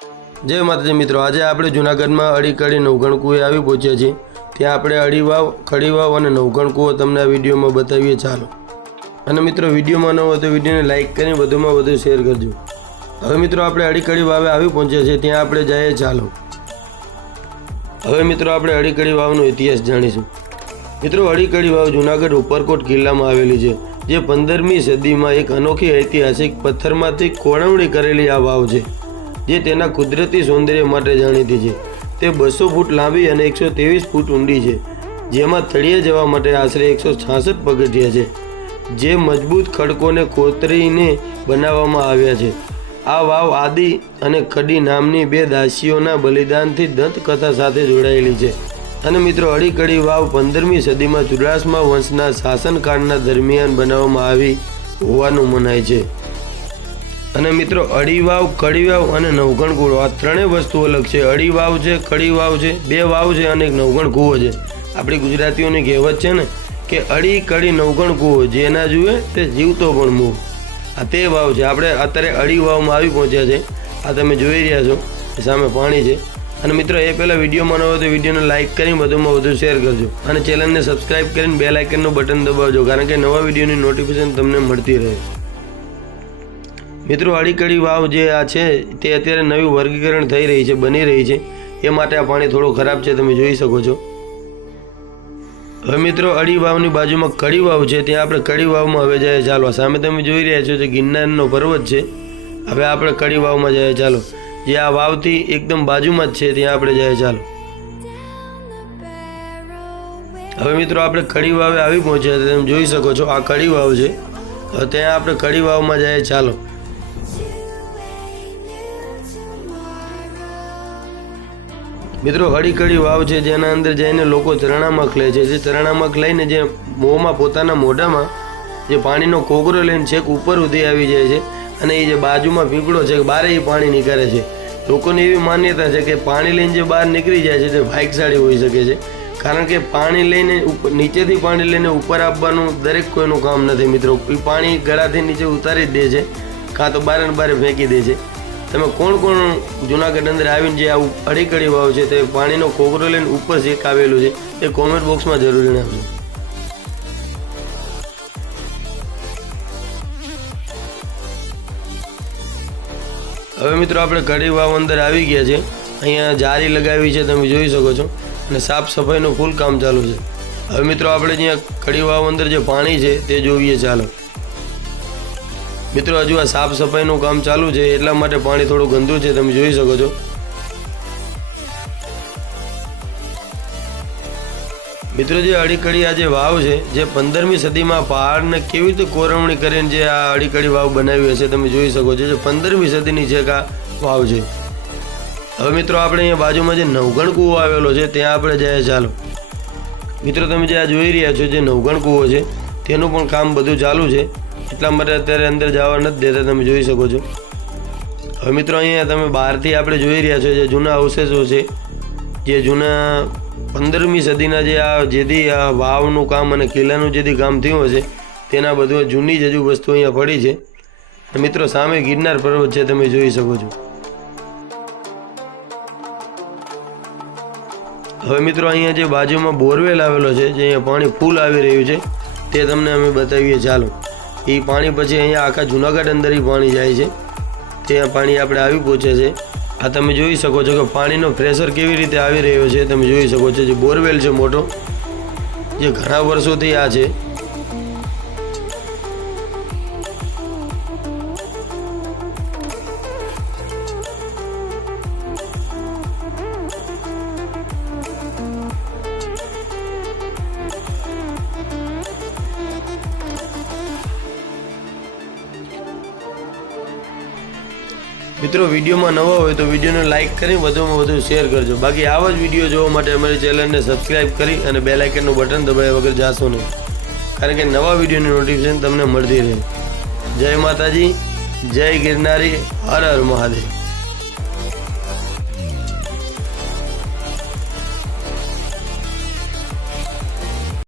जय माताजी मित्रों, आज आपणे जूनागढ़ में अड़ीकड़ी नवघण कूए आवी पहोंच्या छीए। त्यां आपणे अड़ीवाव, खड़ीवाव अने नवघण कूवो तमने आ विडियो में बतावीए। चालो अने मित्रों, विडियो में न होय तो विडियो ने लाइक करी वधुमां वधु शेर करजो। हवे मित्रों, आपणे अड़ीकड़ी वावे आवी पहोंच्या छीए, त्यां आपणे जाईए। चालो हवे मित्रों, आपणे अड़ीकड़ी वावनो इतिहास जाणीशुं। मित्रों, अड़ीकड़ी वाव जूनागढ़ उपरकोट किल्लामां आवेली छे, जे 15મી સદીમાં एक अनोखी ऐतिहासिक पत्थरमांथी कोळवणी करेली आ वाव छे, जे तेना कुदरती सौंदर्य माटे जाणीती छे। ते 200 फूट लांबी अने 123 फूट ऊंडी छे, जेमां तळिये जवा माटे आशरे 166 पगथिया छे, जे मजबूत खड़कोने कोतरीने बनाववामां આવ્યા છે। आ वाव आदि अने खडी नामनी बे दासीओना बलिदानथी दंतकथा साथे जोड़ायेली छे। अने मित्रों, अड़ीकड़ी वाव 15મી સદીમાં ચુડાસમા वंशना शासनकाळना दरमियान बनाववामां आवी होવાનું मनाय छे। अने मित्रों, अड़ीवाव, कड़ीवाव अने नवघण कूवो आ त्रणेय वस्तु अलग छे। अड़ीवाव छे, कड़ीवाव छे, बे वाव छे अने एक नवघण कूवो छे। आपणी गुजरातीओनी कहेवत छे ने के अड़ी कड़ी नवघण कूवो, जेना जुए ते जीवतो पण मूव। आ ते वाव छे। आपणे अत्यारे अड़ीवावमां आवी पहोंच्या छे। आ तमे जोई रह्या छो, सामे पाणी छे। અને મિત્રો, એ પહેલાં વિડીયોમાં ન હોય તો વિડીયોને લાઇક કરી વધુમાં વધુ શેર કરજો અને ચેનલને સબસ્ક્રાઇબ કરીને બેલ આઇકનનું બટન દબાવજો, કારણ કે નવા વિડીયોની નોટિફિકેશન તમને મળતી રહે। મિત્રો, અડીકડી વાવ જે આ છે તે અત્યારે નવી વર્ગીકરણ થઈ રહી છે, બની રહી છે, એ માટે આ પાણી થોડું ખરાબ છે, તમે જોઈ શકો છો। હવે મિત્રો, અડી વાવની બાજુમાં કડી વાવ છે, ત્યાં આપણે કડી વાવમાં હવે જઈએ। ચાલો, સામે તમે જોઈ રહ્યા છો જે ગિરનારનો પર્વત છે। હવે આપણે કડી વાવમાં જઈએ। ચાલો, જે આ વાવથી એકદમ બાજુમાં જ છે, ત્યાં આપણે જઈએ। ચાલો હવે મિત્રો, આપણે કડી વાવે આવી પહોંચ્યા। તમે જોઈ શકો છો આ કડી વાવ છે। હવે ત્યાં આપણે કડી વાવમાં જઈએ। ચાલો મિત્રો, અડીકડી વાવ છે, જેના અંદર જઈને લોકો તરણામખ લે છે। જે તરણામખ લઈને જે મોંમાં પોતાના મોઢામાં જે પાણીનો કોગરો લઈને છેક ઉપર સુધી આવી જાય છે, અને એ જે બાજુમાં પીપળો છે બારે એ પાણી નીકળે છે। લોકોની એવી માન્યતા છે કે પાણી લઈને જે બહાર નીકળી જાય છે તે ભાગ્યશાળી હોઈ શકે છે, કારણ કે પાણી લઈને નીચેથી પાણી લઈને ઉપર આપવાનું દરેક કોઈનું કામ નથી। મિત્રો, એ પાણી ગળાથી નીચે ઉતારી જ દે છે, કાં તો બારે ને બારે ફેંકી દે છે। તમે કોણ કોણ જૂનાગઢ અંદર આવીને જે આ અડીકડી વાવ છે તે પાણીનો કોગરો લઈને ઉપર શેક આવેલું છે, એ કોમેન્ટ બોક્સમાં જરૂર જણાવજો। હવે મિત્રો, આપણે કડી વાવ અંદર આવી ગયા છે। અહીંયા જારી લગાવી છે, તમે જોઈ શકો છો, અને સાફ સફાઈનું ફૂલ કામ ચાલુ છે। હવે મિત્રો, આપણે જ્યાં કડી વાવ અંદર જે પાણી છે તે જોઈએ। ચાલો મિત્રો, હજુ આ સાફ સફાઈનું કામ ચાલુ છે, એટલા માટે પાણી થોડું ગંદુ છે, તમે જોઈ શકો છો। મિત્રો, જે અડીકડી આ જે વાવ છે, જે 15મી સદીમાં પહાડને કેવી રીતે કોરવણી કરીને જે આ અડીકડી વાવ બનાવી હશે, તમે જોઈ શકો છો। જે 15મી સદીની છે આ વાવ છે। હવે મિત્રો, આપણે અહીંયા બાજુમાં જે નવઘણ કૂવો આવેલો છે ત્યાં આપણે જઈએ। ચાલો મિત્રો, તમે જે આ જોઈ રહ્યા છો જે નવઘણ કૂવો છે તેનું પણ કામ બધું ચાલુ છે, એટલા માટે અત્યારે અંદર જવા નથી દેતા, તમે જોઈ શકો છો। હવે મિત્રો, અહીંયા તમે બહારથી આપણે જોઈ રહ્યા છો જે જૂના અવશેષો છે, જે જૂના 15મી સદીના જે આ જેથી આ વાવનું કામ અને કિલ્લાનું જેથી કામ થયું હશે તેના બધું જૂની જ હજુ વસ્તુ અહીંયા પડી છે। મિત્રો, સામે ગિરનાર પર્વત છે, તમે જોઈ શકો છો। હવે મિત્રો, અહીંયા જે બાજુમાં બોરવેલ આવેલો છે, જે અહીંયા પાણી ફૂલ આવી રહ્યું છે, તે તમને અમે બતાવીએ। ચાલો, એ પાણી પછી અહીંયા આખા જૂનાગઢ અંદર પાણી જાય છે, ત્યાં પાણી આપણે આવી પહોંચે છે। આ તમે જોઈ શકો છો કે પાણીનો પ્રેશર કેવી રીતે આવી રહ્યો છે, તમે જોઈ શકો છો। જે બોરવેલ છે મોટો, જે ઘણા વર્ષોથી આ છે। મિત્રો, વિડીયોમાં નવા હોય તો વિડીયોને લાઇક કરી વધુમાં વધુ શેર કરજો। બાકી આવા જ વિડીયો જોવા માટે અમારી ચેનલને સબસ્ક્રાઈબ કરી અને બેલ આઇકનનું બટન દબાવ્યા વગર જાશો નહીં, કારણ કે નવા વિડીયોની નોટિફિકેશન તમને મળતી રહે। જય માતાજી, જય ગિરનારી, હર હર મહાદેવ।